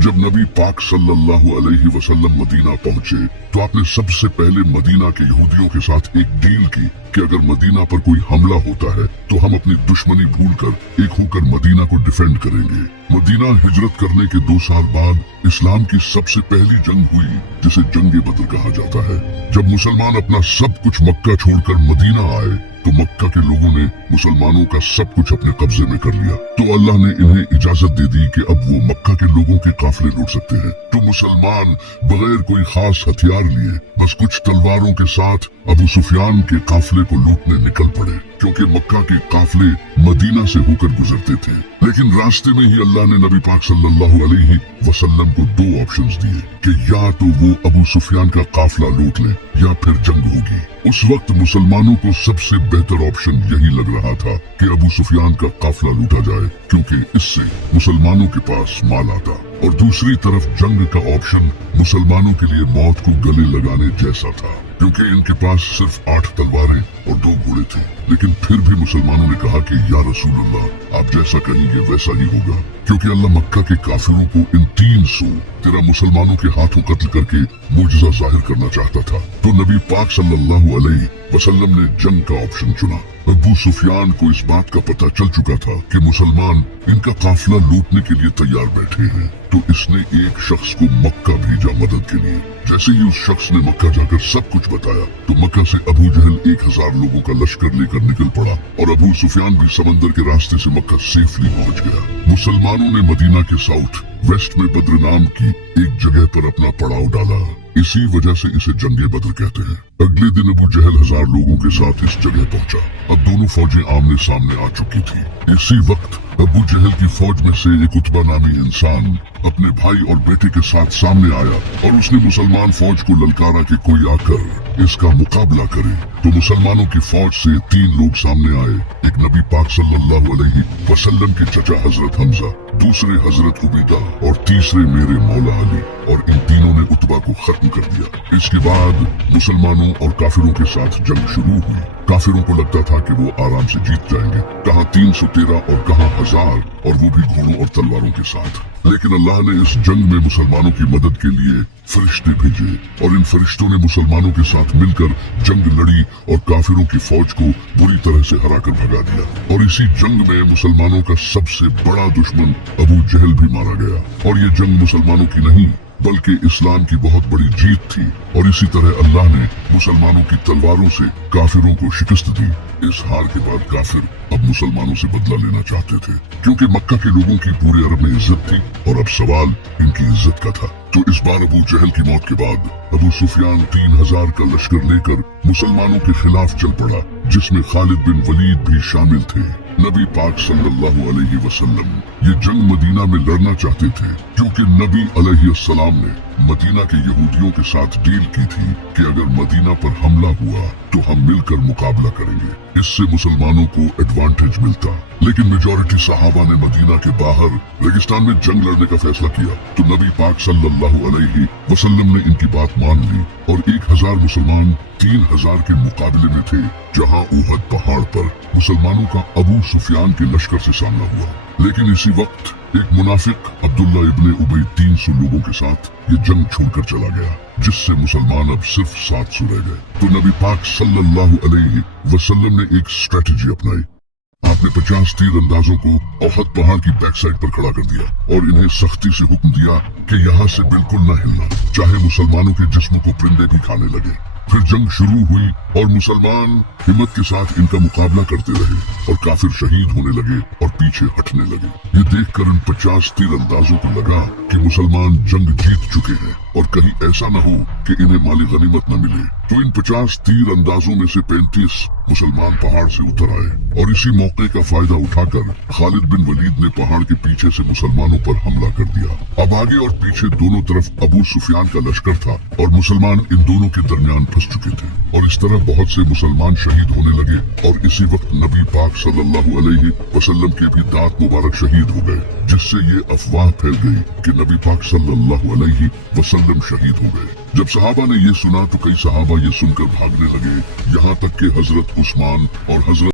जब नबी पाक सल्लल्लाहु अलैहि वसल्लम मदीना पहुंचे तो आपने सबसे पहले मदीना के यहूदियों के साथ एक डील की कि अगर मदीना पर कोई हमला होता है तो हम अपनी दुश्मनी भूलकर एक होकर मदीना को डिफेंड करेंगे। मदीना हिजरत करने के 2 साल बाद इस्लाम की सबसे पहली जंग हुई जिसे जंग बद्र कहा जाता है। जब मुसलमान अपना सब कुछ मक्का छोड़कर मदीना आए तो मक्का के लोगों ने मुसलमानों का सब कुछ अपने कब्जे में कर लिया। तो अल्लाह ने इन्हें इजाजत दे दी कि अब वो मक्का के लोगों के काफिले लूट सकते हैं। तो मुसलमान बगैर कोई खास हथियार लिए बस कुछ तलवारों के साथ अबू सुफियान के काफिले को लूटने निकल पड़े, क्योंकि मक्का के काफिले मदीना से होकर गुजरते थे। लेकिन रास्ते में ही अल्लाह ने नबी पाक सल्लल्लाहु अलैहि वसल्लम को 2 ऑप्शंस दिए कि या तो वो अबू सुफियान का काफिला लूट ले या फिर जंग होगी। उस वक्त मुसलमानों को सबसे बेहतर ऑप्शन यही लग रहा था कि अबू सुफियान का काफिला लूटा जाए, क्योंकि इससे मुसलमानों के पास माल आता, और दूसरी तरफ जंग का ऑप्शन मुसलमानों के लिए मौत को गले लगाने जैसा था, क्योंकि इनके पास सिर्फ 8 तलवारें और 2 घोड़े थे। लेकिन फिर भी मुसलमानों ने कहा कि या रसूलुल्लाह, आप जैसा कहेंगे वैसा ही होगा, क्योंकि अल्लाह मक्का के काफिरों को इन 313 मुसलमानों के हाथों कत्ल करके मुजज़ा जाहिर करना चाहता था। तो नबी पाक सल्लल्लाहु अलैहि वसल्लम ने जंग का ऑप्शन चुना। अबू सुफियान को इस बात का पता चल चुका था कि मुसलमान इनका काफिला लूटने के लिए तैयार बैठे हैं, तो इसने एक शख्स को मक्का भेजा मदद के लिए। जैसे ही उस शख्स ने मक्का जाकर सब कुछ बताया तो मक्का से अबू जहल 1000 लोगों का लश्कर लेकर निकल पड़ा, और अबू सुफियान भी समंदर के रास्ते से मक्का सेफली पहुंच गया। मुसलमानों ने मदीना के साउथ वेस्ट में बद्र नाम की एक जगह पर अपना पड़ाव डाला। इसी वजह से इसे जंगे बद्र कहते हैं। अगले दिन अबू जहल 1000 लोगों के साथ इस जगह पहुंचा। अब दोनों फौजें आमने सामने आ चुकी थी। इसी वक्त अबू जहल की फौज में से एक उतबा नामी इंसान अपने भाई और बेटे के साथ सामने आया और उसने मुसलमान फौज को ललकारा कि कोई आकर इसका मुकाबला करे। तो मुसलमानों की फौज से 3 लोग सामने आए। एक नबी पाक सल्लल्लाहु अलैहि वसल्लम के चचा हजरत हमजा, दूसरे हजरत उबैदा और तीसरे मेरे मौला अली, और इन तीनों ने उतबा को खत्म कर दिया। इसके बाद मुसलमानों और काफिरों के साथ जंग शुरू हुई। काफिरों को लगता था कि वो आराम से जीत जाएंगे, कहाँ 313 और कहाँ 1000, और वो भी घोड़ों और तलवारों के साथ। लेकिन अल्लाह ने इस जंग में मुसलमानों की मदद के लिए फरिश्ते भेजे, और इन फरिश्तों ने मुसलमानों के साथ मिलकर जंग लड़ी और काफिरों की फौज को बुरी तरह से हराकर भगा दिया। और इसी जंग में मुसलमानों का सबसे बड़ा दुश्मन अबू जहल भी मारा गया। और ये जंग मुसलमानों की नहीं बल्कि इस्लाम की बहुत बड़ी जीत थी। और इसी तरह अल्लाह ने मुसलमानों की तलवारों से काफिरों को शिकस्त दी। इस हार के बाद काफिर अब मुसलमानों से बदला लेना चाहते थे, क्योंकि मक्का के लोगों की पूरे अरब में इज्जत थी और अब सवाल इनकी इज्जत का था। तो इस बार अबू जहल की मौत के बाद अबू सुफियान 3000 का लश्कर लेकर मुसलमानों के खिलाफ चल पड़ा, जिसमें खालिद बिन वलीद भी शामिल थे। नबी पाक सल्लल्लाहु अलैहि वसल्लम ये जंग मदीना में लड़ना चाहते थे, क्योंकि नबी अलैहिस्सलाम ने मदीना के यहूदियों के साथ डील की थी कि अगर मदीना पर हमला हुआ तो हम मिलकर मुकाबला करेंगे। इससे मुसलमानों को एडवांटेज मिलता। लेकिन मेजॉरिटी सहाबा ने मदीना के बाहर रेगिस्तान में जंग लड़ने का फैसला किया। तो नबी पाक सल्लल्लाहु अलैहि वसल्लम ने इनकी बात मान ली, और 1000 मुसलमान 3000 के मुकाबले में थे, जहां उहद पहाड़ पर मुसलमानों का अबू सुफियान के लश्कर से सामना हुआ। लेकिन इसी वक्त एक मुनाफिक अब्दुल्ला इब्ने उबई 300 लोगों के साथ ये जंग छोड़कर चला गया, जिससे मुसलमान अब सिर्फ 700 रह गए। तो नबी पाक सल्लल्लाहु अलैहि वसल्लम ने एक स्ट्रेटजी अपनाई। आपने 50 तीर अंदाजों को ओहद पहाड़ की बैक साइड पर खड़ा कर दिया और इन्हें सख्ती से हुक्म दिया कि यहाँ से बिल्कुल न हिलना, चाहे मुसलमानों के जिस्मों को परिंदे भी खाने लगे। फिर जंग शुरू हुई और मुसलमान हिम्मत के साथ इनका मुकाबला करते रहे, और काफिर शहीद होने लगे और पीछे हटने लगे। ये देखकर इन 50 तीर अंदाजों को लगा कि मुसलमान जंग जीत चुके हैं और कहीं ऐसा न हो कि इन्हें माली गनीमत न मिले। तो इन 50 तीर अंदाजों में से 35 मुसलमान पहाड़ से उतर आए, और इसी मौके का फायदा उठाकर खालिद बिन वलीद ने पहाड़ के पीछे से मुसलमानों पर हमला कर दिया। अब आगे और पीछे दोनों तरफ अबू सुफियान का लश्कर था और मुसलमान इन दोनों के दरमियान फंस चुके थे, और इस तरह बहुत से मुसलमान शहीद होने लगे। और इसी वक्त नबी पाक सल्लल्लाहु अलैहि वसल्लम के भी दांत मुबारक शहीद हो गए, जिससे ये अफवाह फैल गई कि नबी पाक सल्लल्लाहु अलैहि वसल्लम शहीद हो गए। जब सहाबा ने ये सुना तो कई सहाबा ये सुनकर भागने लगे, यहाँ तक कि हजरत उस्मान और हजरत